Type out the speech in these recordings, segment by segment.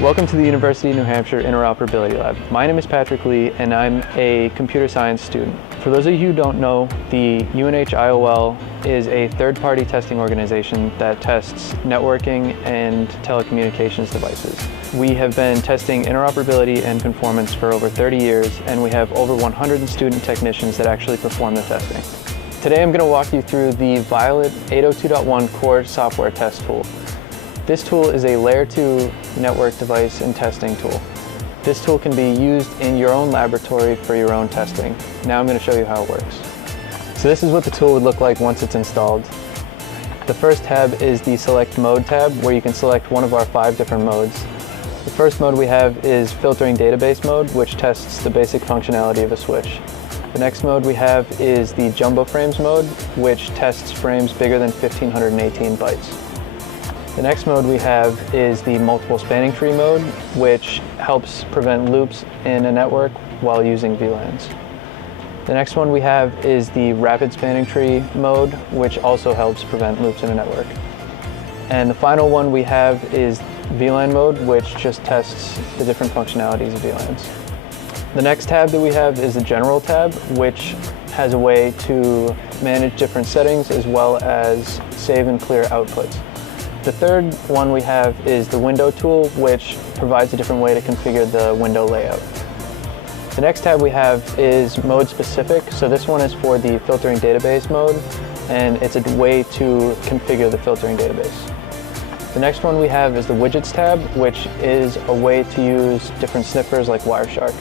Welcome to the University of New Hampshire Interoperability Lab. My name is Patrick Lee and I'm a computer science student. For those of you who don't know, the UNH IOL is a third-party testing organization that tests networking and telecommunications devices. We have been testing interoperability and conformance for over 30 years, and we have over 100 student technicians that actually perform the testing. Today I'm going to walk you through the vIOLett 802.1 core software test tool. This tool is a layer 2 network device and testing tool. This tool can be used in your own laboratory for your own testing. Now I'm going to show you how it works. So this is what the tool would look like once it's installed. The first tab is the Select Mode tab, where you can select one of our 5 different modes. The first mode we have is Filtering Database mode, which tests the basic functionality of a switch. The next mode we have is the Jumbo Frames mode, which tests frames bigger than 1518 bytes. The next mode we have is the Multiple Spanning Tree mode, which helps prevent loops in a network while using VLANs. The next one we have is the Rapid Spanning Tree mode, which also helps prevent loops in a network. And the final one we have is VLAN mode, which just tests the different functionalities of VLANs. The next tab that we have is the General tab, which has a way to manage different settings as well as save and clear outputs. The third one we have is the Window tool, which provides a different way to configure the window layout. The next tab we have is Mode Specific, so this one is for the Filtering Database mode, and it's a way to configure the filtering database. The next one we have is the Widgets tab, which is a way to use different sniffers like Wireshark.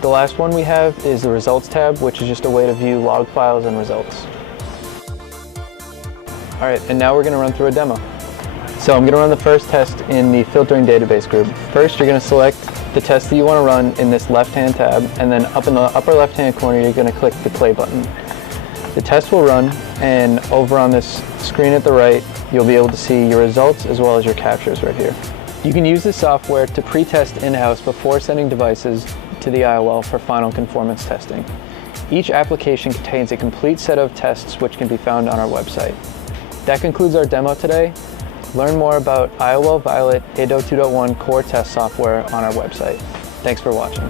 The last one we have is the Results tab, which is just a way to view log files and results. All right, and now we're going to run through a demo. So I'm going to run the first test in the Filtering Database group. First, you're going to select the test that you want to run in this left-hand tab, and then up in the upper left-hand corner, you're going to click the play button. The test will run, and over on this screen at the right, you'll be able to see your results as well as your captures right here. You can use this software to pre-test in-house before sending devices to the IOL for final conformance testing. Each application contains a complete set of tests which can be found on our website. That concludes our demo today. Learn more about IOL vIOLett 802.1 core test software on our website. Thanks for watching.